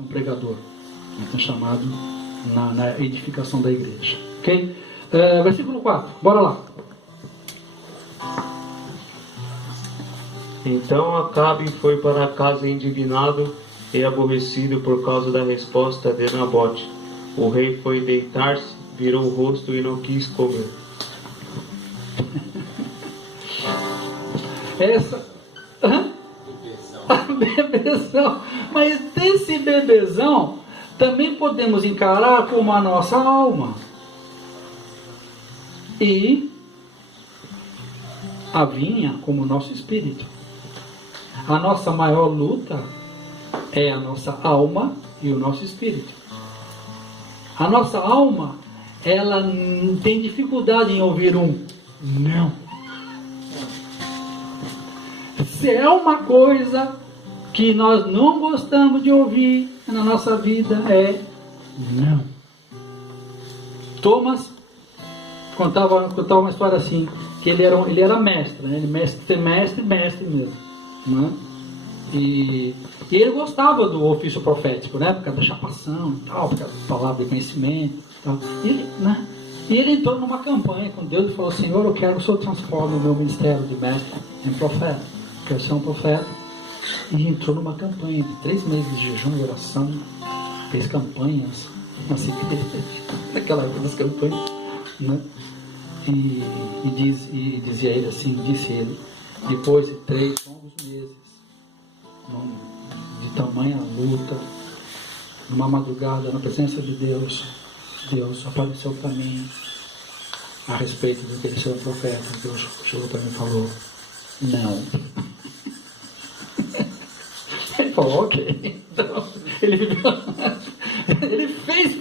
um pregador, é chamado na edificação da igreja. Ok? Versículo 4, bora lá. Então Acabe foi para casa indignado e aborrecido por causa da resposta de Nabote. O rei foi deitar-se, virou o rosto e não quis comer. Essa... Bebezão. Mas desse bebezão também podemos encarar como a nossa alma. E a vinha como o nosso espírito. A nossa maior luta é a nossa alma e o nosso espírito. A nossa alma, ela tem dificuldade em ouvir um não. Se é uma coisa que nós não gostamos de ouvir na nossa vida, é não. Thomas contava uma história assim, que ele era mestre, né? Ele mestre mesmo, né? E ele gostava do ofício profético, né? Por causa da chapação e tal, por causa da palavra de conhecimento e tal. E ele entrou numa campanha com Deus e falou: Senhor, eu quero que o Senhor transforme o meu ministério de mestre em profeta. Quero ser um profeta. E entrou numa campanha de 3 meses de jejum e oração. Fez campanhas nas igrejas, naquela época das campanhas, né? E dizia ele assim, disse ele, depois de 3 longos meses de tamanha luta, numa madrugada, na presença de Deus, Deus apareceu para mim a respeito do que ele ser um profeta. Deus chegou para mim e falou: não. Ele falou: ok. Então, ele fez,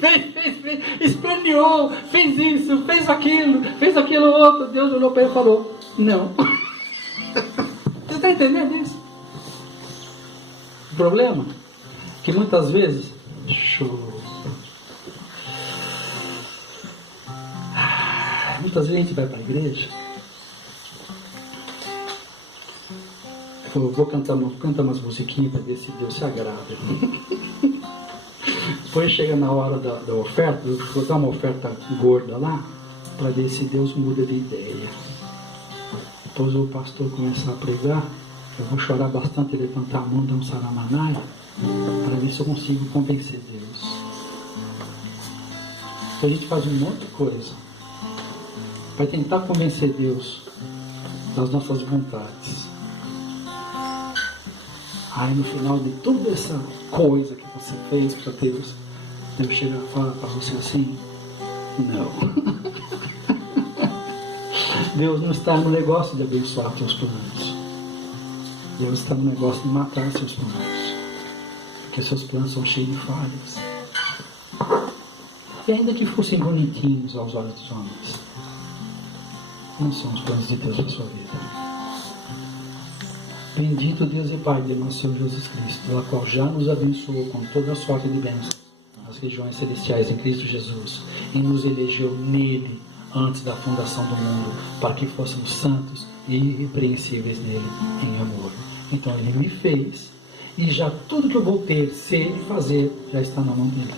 esperneou, fez isso, fez aquilo outro. Deus olhou para ele e falou: não. Você está entendendo isso? O problema é que muitas vezes a gente vai para a igreja. Eu vou cantar umas musiquinhas para ver se Deus se agrada. Depois chega na hora da oferta, eu vou dar uma oferta gorda lá, para ver se Deus muda de ideia. Depois o pastor começar a pregar, eu vou chorar bastante, levantar a mão, dar um saramanai, para ver se eu consigo convencer Deus. A gente faz um monte de coisa para tentar convencer Deus das nossas vontades. Aí no final de toda essa coisa que você fez para Deus, Deus chega e fala para você assim: não. Deus não está no negócio de abençoar seus planos. Deus está no negócio de matar seus planos. Porque seus planos são cheios de falhas. E ainda que fossem bonitinhos aos olhos dos homens, não são os planos de Deus para a sua vida. Bendito Deus e Pai de nosso Senhor Jesus Cristo, pela qual já nos abençoou com toda a sorte de bênçãos nas regiões celestiais em Cristo Jesus, e nos elegeu nele antes da fundação do mundo, para que fôssemos santos e irrepreensíveis nele em amor. Então ele me fez, e já tudo que eu vou ter, ser e fazer, já está na mão dele.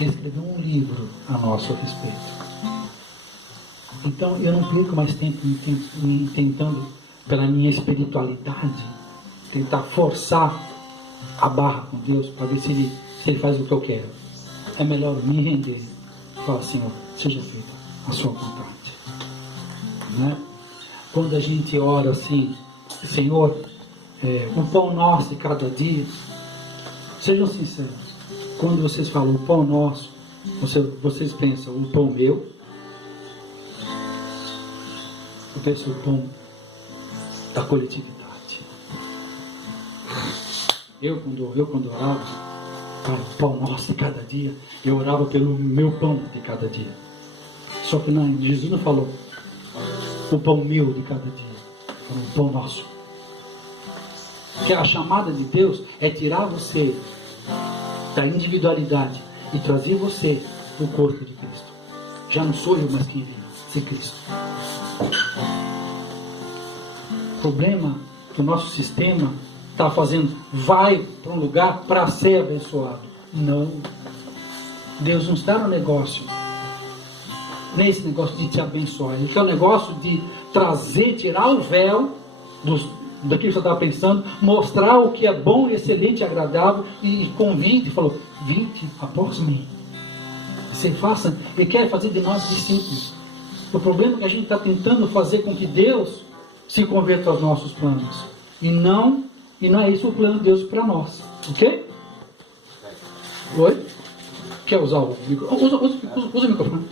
Ele escreveu um livro a nosso respeito. Então eu não perco mais tempo tentando, pela minha espiritualidade, tentar forçar a barra com Deus para ver se ele faz o que eu quero. É melhor me render e falar: Senhor, seja feita a sua vontade. Né? Quando a gente ora assim: Senhor, o pão nosso de cada dia, sejam sinceros, quando vocês falam o pão nosso, vocês pensam o pão meu? Eu penso o pão da coletividade. Eu quando orava para o pão nosso de cada dia, eu orava pelo meu pão de cada dia. Só que não, Jesus não falou o pão meu de cada dia, falou o pão nosso. Porque a chamada de Deus é tirar você da individualidade e trazer você para o corpo de Cristo. Já não sou eu mais quem vive, ser Cristo. O problema é que o nosso sistema está fazendo, vai para um lugar para ser abençoado. Não. Deus não está no negócio, nesse negócio de te abençoar. Ele quer o negócio de trazer, tirar o véu daquilo que você estava pensando, mostrar o que é bom, excelente e agradável, e convide, falou, vinde após mim. Você faça, Ele quer fazer de nós discípulos. O problema é que a gente está tentando fazer com que Deus se converta aos nossos planos. E não é isso o plano de Deus para nós. Ok? Oi? Quer usar o microfone? Usa o microfone.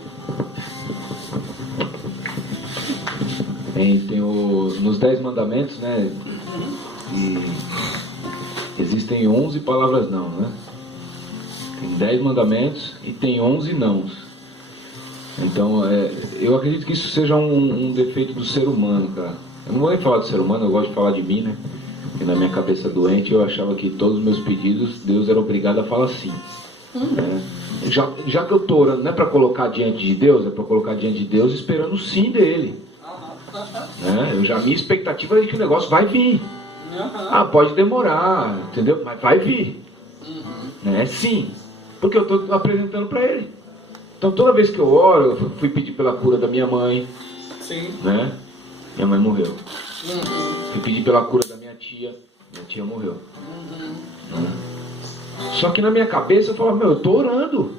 Tem nos 10 mandamentos, né? E existem 11 palavras não, né? Tem 10 mandamentos e tem 11 nãos. Então, eu acredito que isso seja um defeito do ser humano, cara. Eu não vou nem falar do ser humano, eu gosto de falar de mim, né? Porque na minha cabeça doente eu achava que todos os meus pedidos, Deus era obrigado a falar sim. Né? Já que eu estou orando, não é para colocar diante de Deus, é para colocar diante de Deus esperando o sim dele. Né? Minha expectativa é que o negócio vai vir. Pode demorar, entendeu? Mas vai vir. Né? Sim. Porque eu estou apresentando para ele. Então toda vez que eu oro, eu fui pedir pela cura da minha mãe. Sim. Né? Minha mãe morreu. Fui pedir pela cura da minha tia morreu. Né? Só que na minha cabeça eu falava, eu estou orando.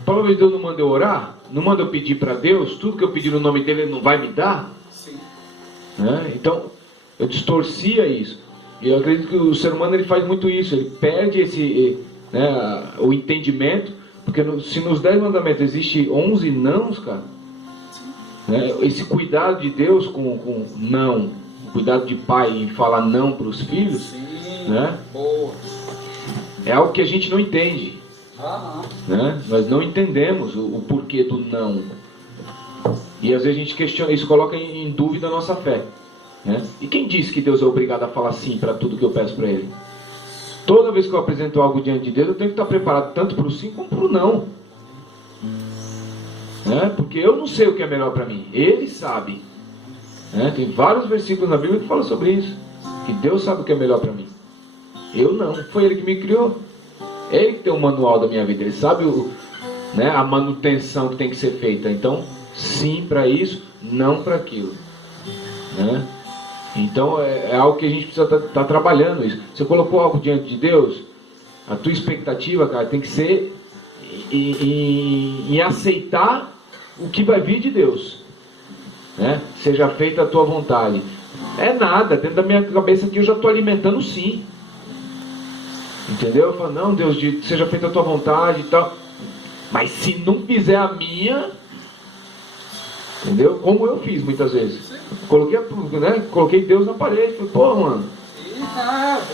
A palavra de Deus não manda eu orar? Não manda eu pedir para Deus? Tudo que eu pedir no nome dele, ele não vai me dar? Sim. Né? Então, eu distorcia isso. E eu acredito que o ser humano ele faz muito isso. Ele perde o entendimento. Porque se nos 10 mandamentos existe 11 nãos, cara, né? Esse cuidado de Deus com não, o cuidado de pai em falar não para os filhos, sim, né? Boa. É algo que a gente não entende. Né? Nós não entendemos o porquê do não. E às vezes a gente questiona, isso coloca em dúvida a nossa fé. Né? E quem disse que Deus é obrigado a falar sim para tudo que eu peço para Ele? Toda vez que eu apresento algo diante de Deus, eu tenho que estar preparado tanto para o sim como para o não. Né? Porque eu não sei o que é melhor para mim. Ele sabe. Né? Tem vários versículos na Bíblia que falam sobre isso. Que Deus sabe o que é melhor para mim. Eu não. Foi Ele que me criou. Ele que tem o manual da minha vida. Ele sabe a manutenção que tem que ser feita. Então, sim para isso, não para aquilo. Né? Então é algo que a gente precisa estar trabalhando isso. Você colocou algo diante de Deus, a tua expectativa, cara, tem que ser em aceitar o que vai vir de Deus. Né? Seja feita a tua vontade. É nada, dentro da minha cabeça aqui eu já estou alimentando sim. Entendeu? Eu falo, não, Deus, seja feita a tua vontade e tal. Mas se não fizer a minha, entendeu? Como eu fiz muitas vezes. Coloquei Deus na parede. Falei, pô, mano.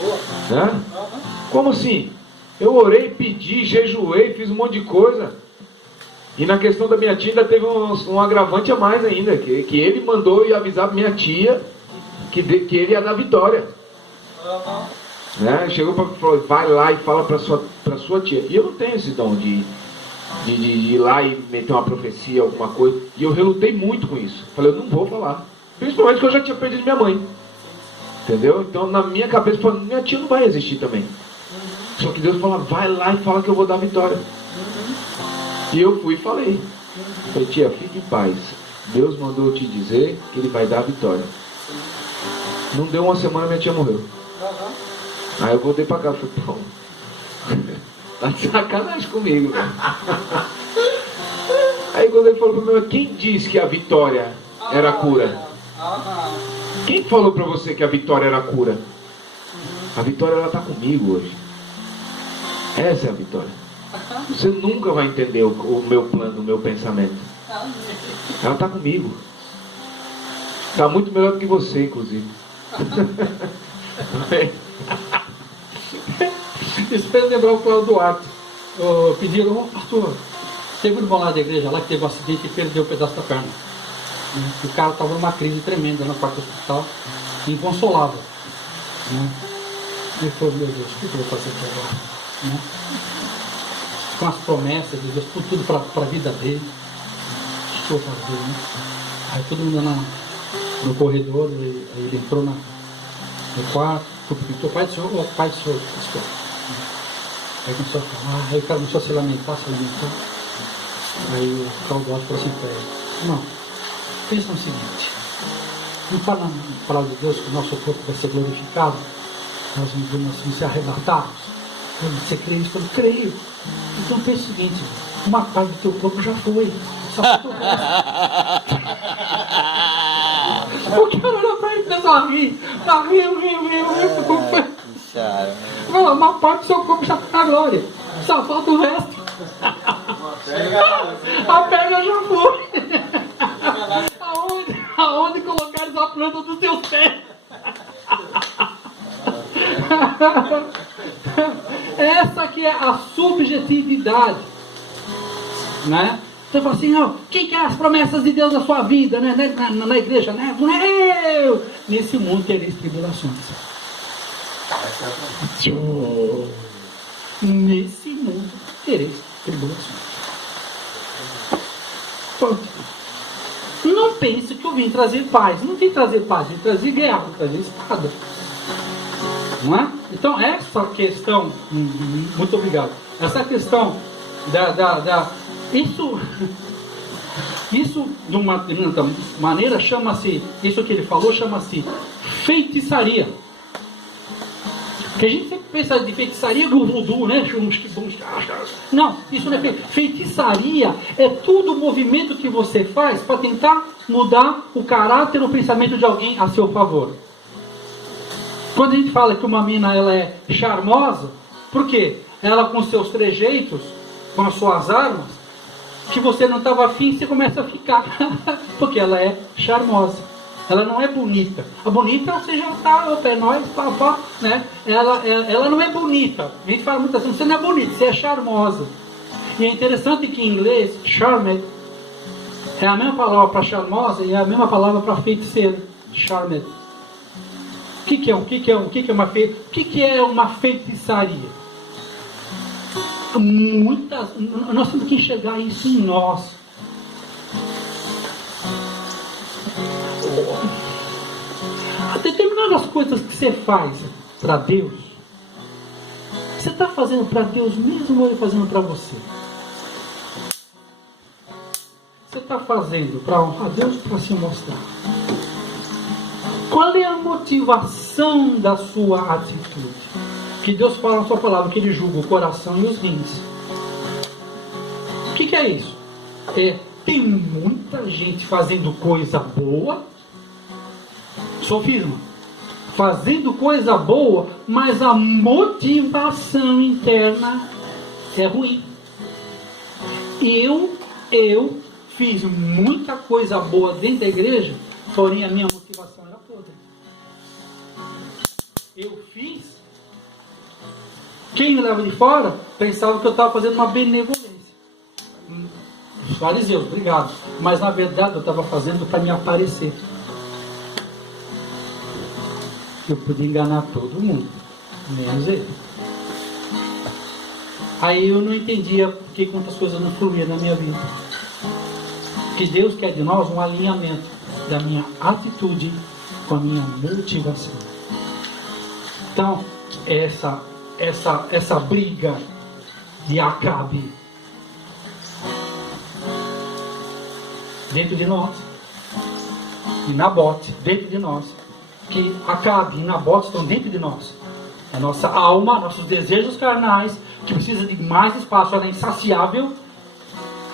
Boa. Né? Como assim? Eu orei, pedi, jejuei, fiz um monte de coisa. E na questão da minha tia ainda teve um agravante a mais ainda. Que ele mandou eu avisar minha tia que ele ia dar vitória. Né? Chegou para falar, vai lá e fala para sua tia. E eu não tenho esse dom de ir lá e meter uma profecia, alguma coisa. E eu relutei muito com isso. Falei, eu não vou falar. Principalmente porque eu já tinha perdido minha mãe. Entendeu? Então na minha cabeça, eu falei, minha tia não vai existir também. Só que Deus falou, vai lá e fala que eu vou dar vitória. E eu fui e falei. Falei, tia, fique em paz. Deus mandou te dizer que Ele vai dar a vitória. Não deu uma semana, minha tia morreu. Aí eu voltei pra casa e falei, pô, tá de sacanagem comigo, velho. Aí quando ele falou pra mim, quem disse que a vitória era a cura? Quem falou pra você que a vitória era a cura? A vitória, ela tá comigo hoje. Essa é a vitória. Você nunca vai entender o meu plano, o meu pensamento. Ela tá comigo. Tá muito melhor do que você, inclusive. Isso fez lembrar o Cláudio Duarte. Pediram, pastor, teve um irmão lá da igreja lá que teve um acidente e perdeu um pedaço da perna. O cara estava numa crise tremenda na parte do hospital, inconsolável. Ele falou, meu Deus, o que eu vou fazer aqui agora? Né? Com as promessas de Deus, tudo para a vida dele. O que eu vou fazer? Né? Aí todo mundo no corredor, aí ele entrou no quarto, desculpa, o pai do senhor ou o pai do senhor? Pastor. Aí começou a falar, aí o cara começou a se lamentar. Aí o Caldote falou assim para ele: não, pensa no seguinte, não fala na palavra de Deus que o nosso corpo vai ser glorificado, nós vamos ser arrebatados. Você crê nisso? Eu creio. Então pensa o seguinte: uma parte do teu corpo já foi, só falta o resto. O cara olhou para ele e começou a rir. Uma parte do seu corpo já está na glória, só falta o resto. A perna já foi. Aonde colocares a planta dos teus pés? Essa que é a subjetividade, né? Você fala assim: não, quem quer as promessas de Deus na sua vida, né? Na igreja, né? Não é eu. Nesse mundo tereis tribulações. Nesse mundo tereis tribulações. Não pense que eu vim trazer paz. Não vim trazer paz, vim trazer guerra, vim trazer espada. Não é? Então essa questão, muito obrigado, essa questão isso de uma maneira chama-se, isso que ele falou chama-se feitiçaria. Porque a gente sempre pensa de feitiçaria do voodoo, né? Não, isso não é feitiçaria. É todo o movimento que você faz para tentar mudar o caráter ou o pensamento de alguém a seu favor. Quando a gente fala que uma mina ela é charmosa, por quê? Ela com seus trejeitos, com as suas armas, que você não estava afim, você começa a ficar. Porque ela é charmosa. Ela não é bonita. A bonita você já está, é nós, papá, né? Ela não é bonita. A gente fala muito assim: você não é bonita, você é charmosa. E é interessante que em inglês, charmed é a mesma palavra para charmosa e é a mesma palavra para feiticeira. Charmed. O que é uma feitiçaria? Nós temos que enxergar isso em nós. Determinadas coisas que você faz para Deus, você está fazendo para Deus mesmo ou está fazendo para você? Você está fazendo para honrar Deus ou para se mostrar? Qual é a motivação da sua atitude? Que Deus fala na sua palavra que Ele julga o coração e os rins. O que é isso? Tem muita gente fazendo coisa boa, sofisma, fazendo coisa boa, mas a motivação interna é ruim. Eu fiz muita coisa boa dentro da igreja, porém a minha motivação era podre. Eu fiz. Quem me leva de fora pensava que eu estava fazendo uma benevolência. Os fariseus, obrigado. Mas na verdade eu estava fazendo para me aparecer. Eu podia enganar todo mundo, menos ele. Aí eu não entendia porque quantas coisas não fluíam na minha vida. Que Deus quer de nós um alinhamento da minha atitude com a minha motivação. Então, essa briga de Acabe dentro de nós e Nabote dentro de nós, que Acabe e Nabote estão dentro de nós, a nossa alma, nossos desejos carnais, que precisa de mais espaço, ela é insaciável,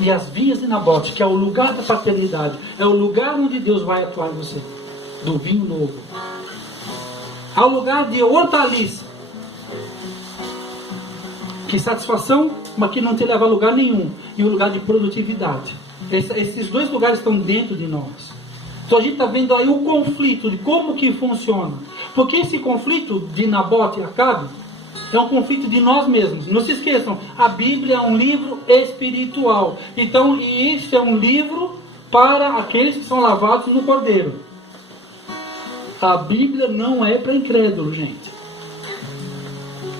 e as vinhas de Nabote, que é o lugar da paternidade, é o lugar onde Deus vai atuar em você, do vinho novo, ao lugar de hortaliça, que satisfação, mas que não te leva a lugar nenhum, e o lugar de produtividade. Esses dois lugares estão dentro de nós. Então a gente está vendo aí o conflito de como que funciona. Porque esse conflito de Nabote e Acabe é um conflito de nós mesmos. Não se esqueçam, a Bíblia é um livro espiritual. Então, e isso é um livro para aqueles que são lavados no Cordeiro. A Bíblia não é para incrédulo, gente.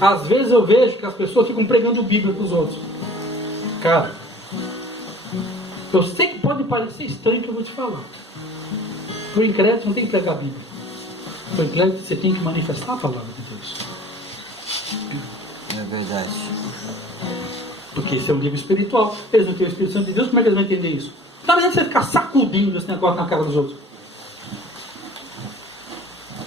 Às vezes eu vejo que as pessoas ficam pregando Bíblia para os outros. Cara, eu sei que pode parecer estranho o que eu vou te falar. Para o incrédulo não tem que pregar a Bíblia. Foi claro que você tem que manifestar a palavra de Deus. É verdade. Porque esse é um livro espiritual. Eles não têm o Espírito Santo de Deus, como é que eles vão entender isso? Não adianta você ficar sacudindo esse negócio na cara dos outros.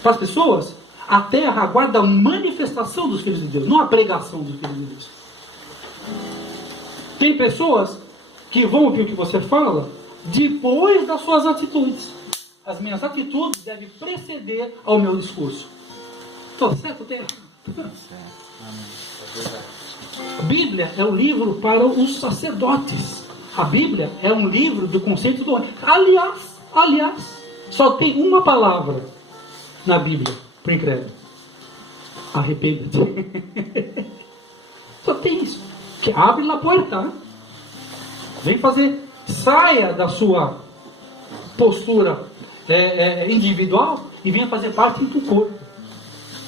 Para as pessoas, a terra aguarda a manifestação dos filhos de Deus, não a pregação dos filhos de Deus. Tem pessoas que vão ouvir o que você fala depois das suas atitudes. As minhas atitudes devem preceder ao meu discurso. Estou certo ou estou errado? A Bíblia é um livro para os sacerdotes. A Bíblia é um livro do conceito do... Aliás, só tem uma palavra na Bíblia para o incrédulo. Arrependa-te. Só tem isso. Que abre a porta. Vem fazer. Saia da sua postura individual e venha fazer parte do corpo.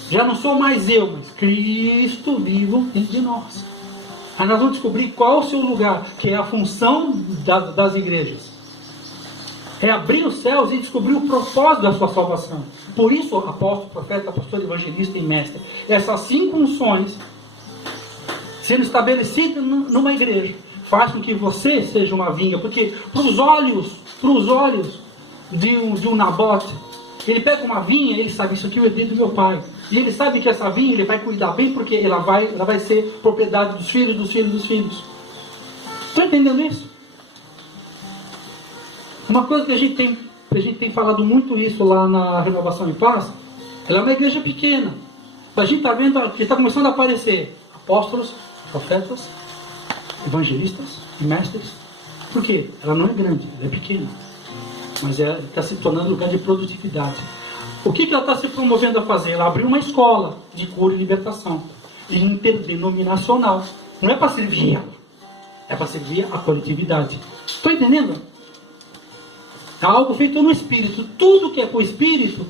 Já não sou mais eu, mas Cristo vivo dentro de nós. Aí nós vamos descobrir qual é o seu lugar, que é a função das igrejas. É abrir os céus e descobrir o propósito da sua salvação. Por isso, apóstolo, profeta, pastor, evangelista e mestre. Essas 5 funções, sendo estabelecidas numa igreja, faz com que você seja uma vinha. Porque para os olhos de um Nabote, ele pega uma vinha, ele sabe, isso aqui é o herdeiro do meu pai. E ele sabe que essa vinha ele vai cuidar bem, porque ela vai ser propriedade dos filhos, dos filhos, dos filhos. Estão entendendo isso? Uma coisa que a gente tem falado muito isso lá na Renovação em Paz, ela é uma igreja pequena. A gente está vendo que está começando a aparecer apóstolos, profetas, evangelistas e mestres. Por quê? Ela não é grande, ela é pequena. Mas ela está se tornando lugar de produtividade. O que ela está se promovendo a fazer? Ela abriu uma escola de cura e libertação, interdenominacional. Não é para servir ela, é para servir a coletividade. Estão entendendo? É algo feito no Espírito. Tudo que é com o Espírito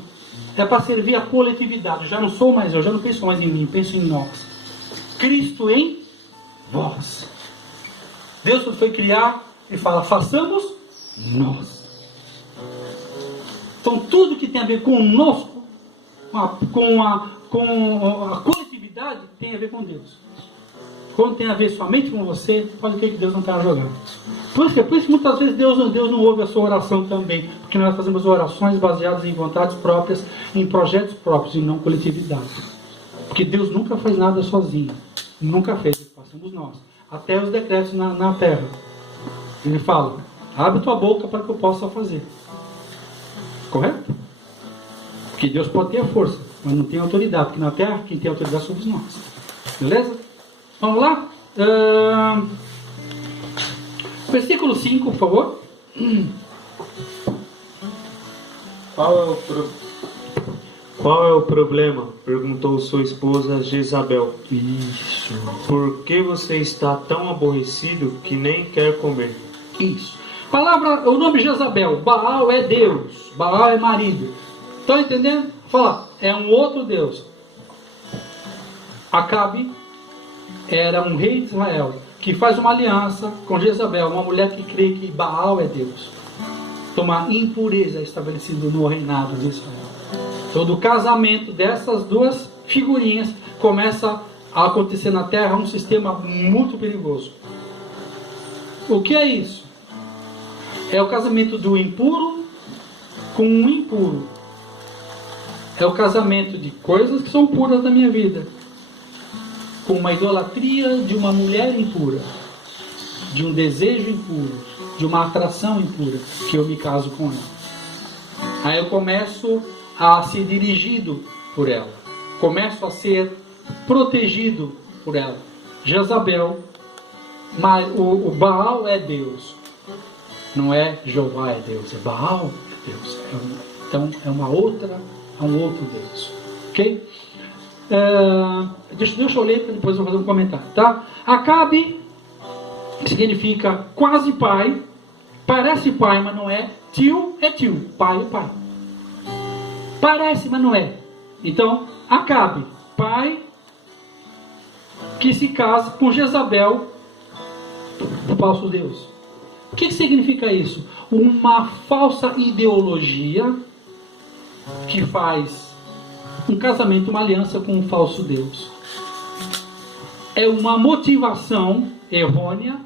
é para servir a coletividade. Já não sou mais eu, já não penso mais em mim, penso em nós. Cristo em vós. Deus foi criar e fala, façamos nós. Então tudo que tem a ver conosco, com a coletividade, tem a ver com Deus. Quando tem a ver somente com você, pode ver que Deus não está jogando. Por isso que muitas vezes Deus não ouve a sua oração também, porque nós fazemos orações baseadas em vontades próprias, em projetos próprios e não coletividade. Porque Deus nunca faz nada sozinho. Nunca fez, passamos nós. Até os decretos na terra. Ele fala, abre tua boca para que eu possa fazer. Correto? Porque Deus pode ter a força, mas não tem autoridade. Porque na terra, quem tem autoridade somos nós. Beleza? Vamos lá? Versículo 5, por favor. Qual é o problema? Perguntou sua esposa Jezabel. Isso. Por que você está tão aborrecido que nem quer comer? Isso. Palavra, o nome Jezabel. Baal é Deus. Baal é marido. Estão entendendo? Fala, é um outro Deus. Acabe era um rei de Israel que faz uma aliança com Jezabel, uma mulher que crê que Baal é Deus. Então, uma impureza estabelecida no reinado de Israel. Então, do casamento dessas duas figurinhas, começa a acontecer na terra um sistema muito perigoso. O que é isso? É o casamento do impuro com um impuro. É o casamento de coisas que são puras da minha vida, com uma idolatria de uma mulher impura, de um desejo impuro, de uma atração impura, que eu me caso com ela. Aí eu começo a ser dirigido por ela, começo a ser protegido por ela. Jezabel, mas o Baal é Deus, não é Jeová é Deus, é Baal é Deus. Então é um outro Deus, ok? Deixa eu ler para depois eu vou fazer um comentário, tá? Acabe, que significa quase pai, parece pai, mas não é. Tio é tio, pai é pai. Parece, mas não é. Então, Acabe, pai que se casa com Jezabel, do falso Deus. O que significa isso? Uma falsa ideologia que faz um casamento, uma aliança com um falso Deus. É uma motivação errônea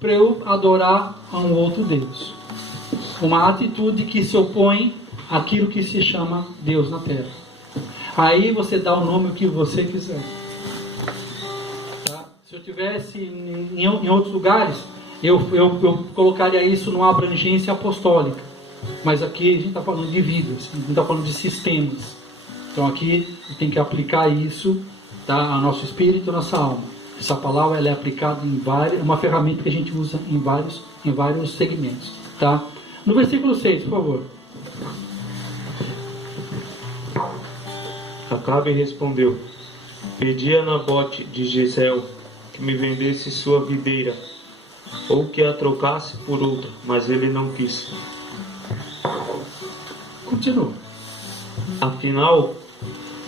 para eu adorar a um outro Deus. Uma atitude que se opõe àquilo que se chama Deus na terra. Aí você dá o nome que você quiser. Tá? Se eu tivesse em outros lugares, eu colocaria isso numa abrangência apostólica. Mas aqui a gente está falando de vidas, a gente está falando de sistemas. Então aqui tem que aplicar isso, tá, ao nosso espírito e à nossa alma. Essa palavra ela é aplicada em várias, é uma ferramenta que a gente usa em vários segmentos. Tá? No versículo 6, por favor. Acabe respondeu: Pedi a Nabote de Jezreel que me vendesse sua videira, ou que a trocasse por outra, mas ele não quis. Continua. Afinal,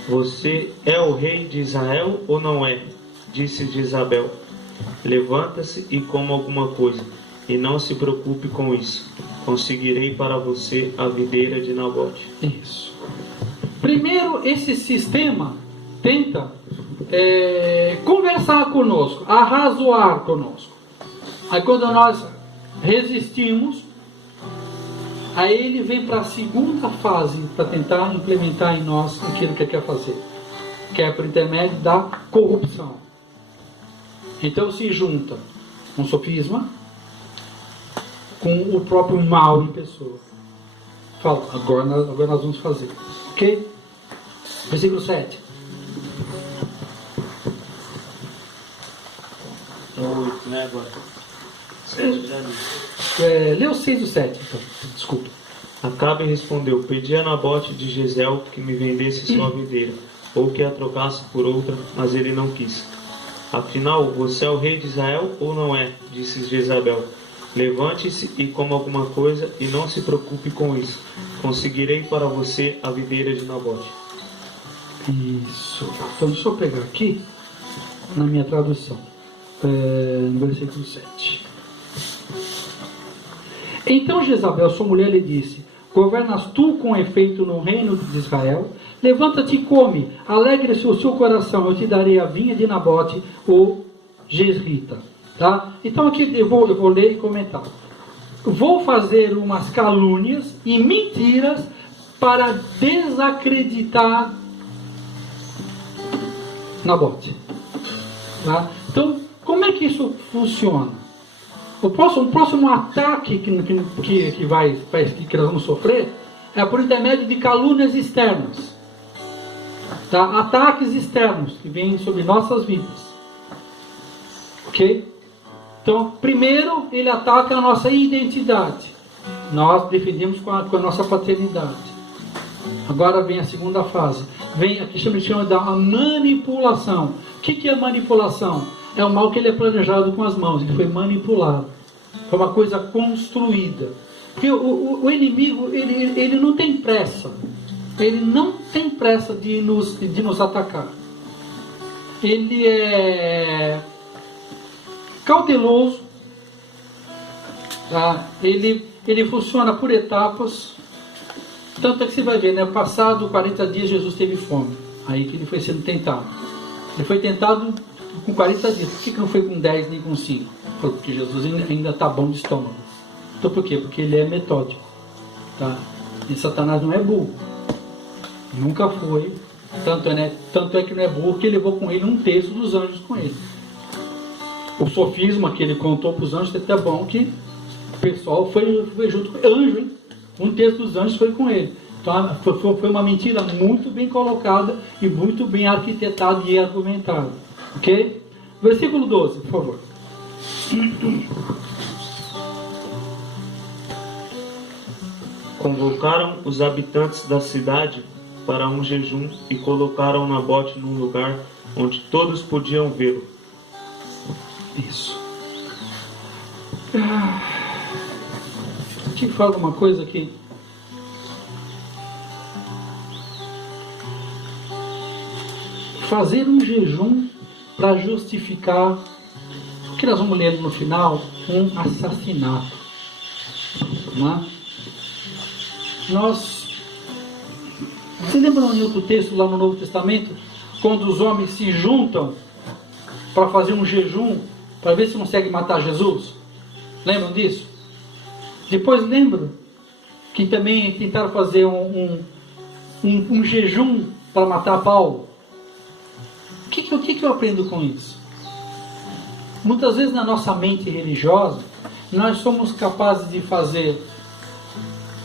você é o rei de Israel ou não é? Disse Jezabel. Levanta-se e coma alguma coisa, e não se preocupe com isso. Conseguirei para você a videira de Nabote. Isso. Primeiro, esse sistema tenta conversar conosco, arrazoar conosco. Aí quando nós resistimos, aí ele vem para a segunda fase, para tentar implementar em nós aquilo que ele quer fazer, que é por intermédio da corrupção. Então se junta um sofisma com o próprio mal em pessoa. Fala, agora nós vamos fazer. Ok? Versículo 7. É o 8, né, agora? Lê o 6 e o 7, então. Desculpa. Acabe respondeu: Pedi a Nabote de Jezreel que me vendesse sua videira, ou que a trocasse por outra, mas ele não quis. Afinal, você é o rei de Israel ou não é? Disse Jezabel. Levante-se e coma alguma coisa, e não se preocupe com isso. Conseguirei para você a videira de Nabote. Isso. Então deixa eu pegar aqui na minha tradução. No versículo 7. Então Jezabel, sua mulher, lhe disse: Governas tu com efeito no reino de Israel? Levanta-te e come, alegre-se o seu coração, eu te darei a vinha de Nabote, o Jezrita. Tá? Então aqui eu vou ler e comentar. Vou fazer umas calúnias e mentiras para desacreditar Nabote. Tá? Então, como é que isso funciona? O próximo ataque que nós vamos sofrer é por intermédio de calúnias externas. Tá? Ataques externos que vêm sobre nossas vidas. Ok? Então, primeiro, ele ataca a nossa identidade. Nós defendemos com a nossa paternidade. Agora vem a segunda fase. Vem aqui chama da manipulação. O que é manipulação? É o mal que ele é planejado com as mãos. Ele foi manipulado. Foi uma coisa construída. Porque o inimigo, ele não tem pressa. Ele não tem pressa de nos atacar. Ele é cauteloso. Tá? Ele funciona por etapas. Tanto é que você vai ver, né? Passado 40 dias Jesus teve fome. Aí que ele foi sendo tentado. Ele foi tentado com 40 dias. Por que não foi com 10 nem com 5? Porque Jesus ainda está bom de estômago. Então por quê? Porque ele é metódico. Tá? E Satanás não é burro. Nunca foi. Tanto é que não é burro que ele levou com ele 1/3 dos anjos com ele. O sofisma que ele contou para os anjos é até bom que o pessoal foi junto com o anjo, hein? 1/3 dos anjos foi com ele. Então foi uma mentira muito bem colocada e muito bem arquitetada e argumentada. Ok? Versículo 12, por favor. Convocaram os habitantes da cidade para um jejum e colocaram Nabote num lugar onde todos podiam vê-lo. Isso. Deixa eu falar uma coisa aqui. Fazer um jejum para justificar o que nós vamos ler no final, um assassinato. Né? Nós Você lembra em outro texto lá no Novo Testamento, quando os homens se juntam para fazer um jejum, para ver se conseguem matar Jesus? Lembram disso? Depois lembram que também tentaram fazer um jejum para matar Paulo. O que eu aprendo com isso? Muitas vezes na nossa mente religiosa, nós somos capazes de fazer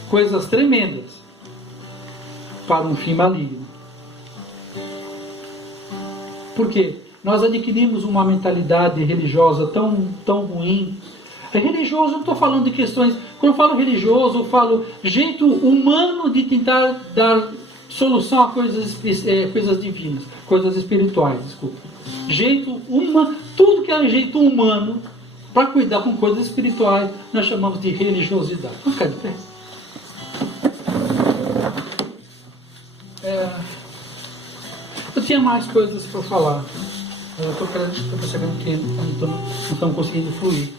coisas tremendas para um fim maligno. Por quê? Nós adquirimos uma mentalidade religiosa tão ruim. É religioso, eu não estou falando de questões... Quando eu falo religioso, eu falo jeito humano de tentar dar solução a coisas divinas, coisas espirituais, desculpa. Jeito humano, tudo que é jeito humano para cuidar com coisas espirituais, nós chamamos de religiosidade. Vamos ficar de pé. Eu tinha mais coisas para falar. Eu estou percebendo que não estamos conseguindo fluir.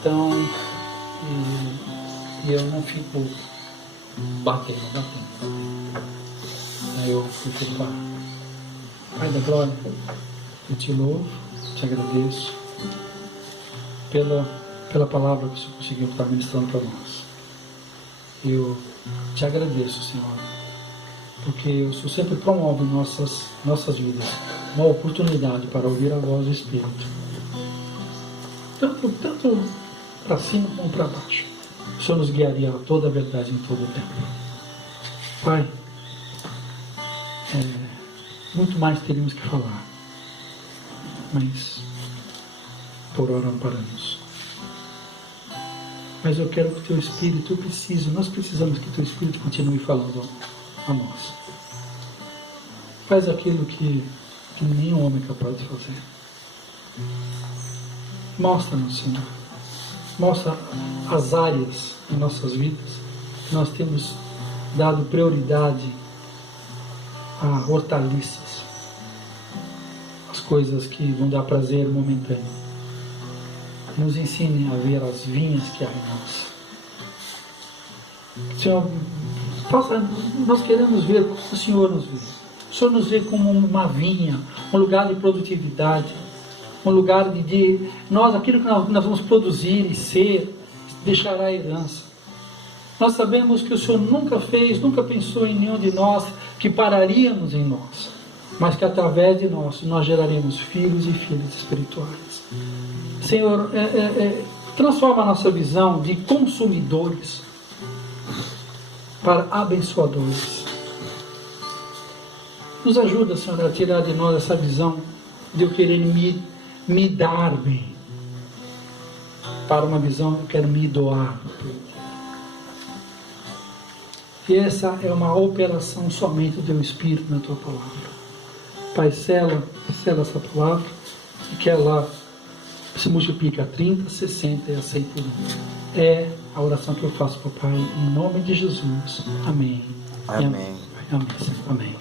Então, e eu não fico batendo. Aí eu fico parar. Pai da glória, eu te louvo, te agradeço pela palavra que o Senhor conseguiu estar ministrando para nós. Eu te agradeço, Senhor, porque o Senhor sempre promove em nossas vidas uma oportunidade para ouvir a voz do Espírito. Tanto para cima como para baixo. O Senhor nos guiaria a toda a verdade em todo o tempo. Pai, muito mais teríamos que falar, mas por hora não paramos. Mas eu quero que o Teu Espírito nós precisamos que o Teu Espírito continue falando a nós. Faz aquilo que nenhum homem é capaz de fazer. Mostra-nos, Senhor. Mostra as áreas em nossas vidas que nós temos dado prioridade a hortaliças, as coisas que vão dar prazer momentâneo. Nos ensine a ver as vinhas que há em nós. Senhor, nós queremos ver como o Senhor nos vê. O Senhor nos vê como uma vinha, um lugar de produtividade, um lugar de nós, aquilo que nós vamos produzir e ser, deixará a herança. Nós sabemos que o Senhor nunca pensou em nenhum de nós que pararíamos em nós, mas que através de nós geraremos filhos e filhas espirituais. Senhor, transforma a nossa visão de consumidores para abençoadores. Nos ajuda, Senhor, a tirar de nós essa visão de eu querer me dar bem, para uma visão de eu quero me doar. E essa é uma operação somente do Teu Espírito na Tua palavra. Pai, sela essa palavra e que ela se multiplique a 30, 60 e a 100 por 1. É a oração que eu faço, Papai, em nome de Jesus. Amém. Amém. Amém. Amém.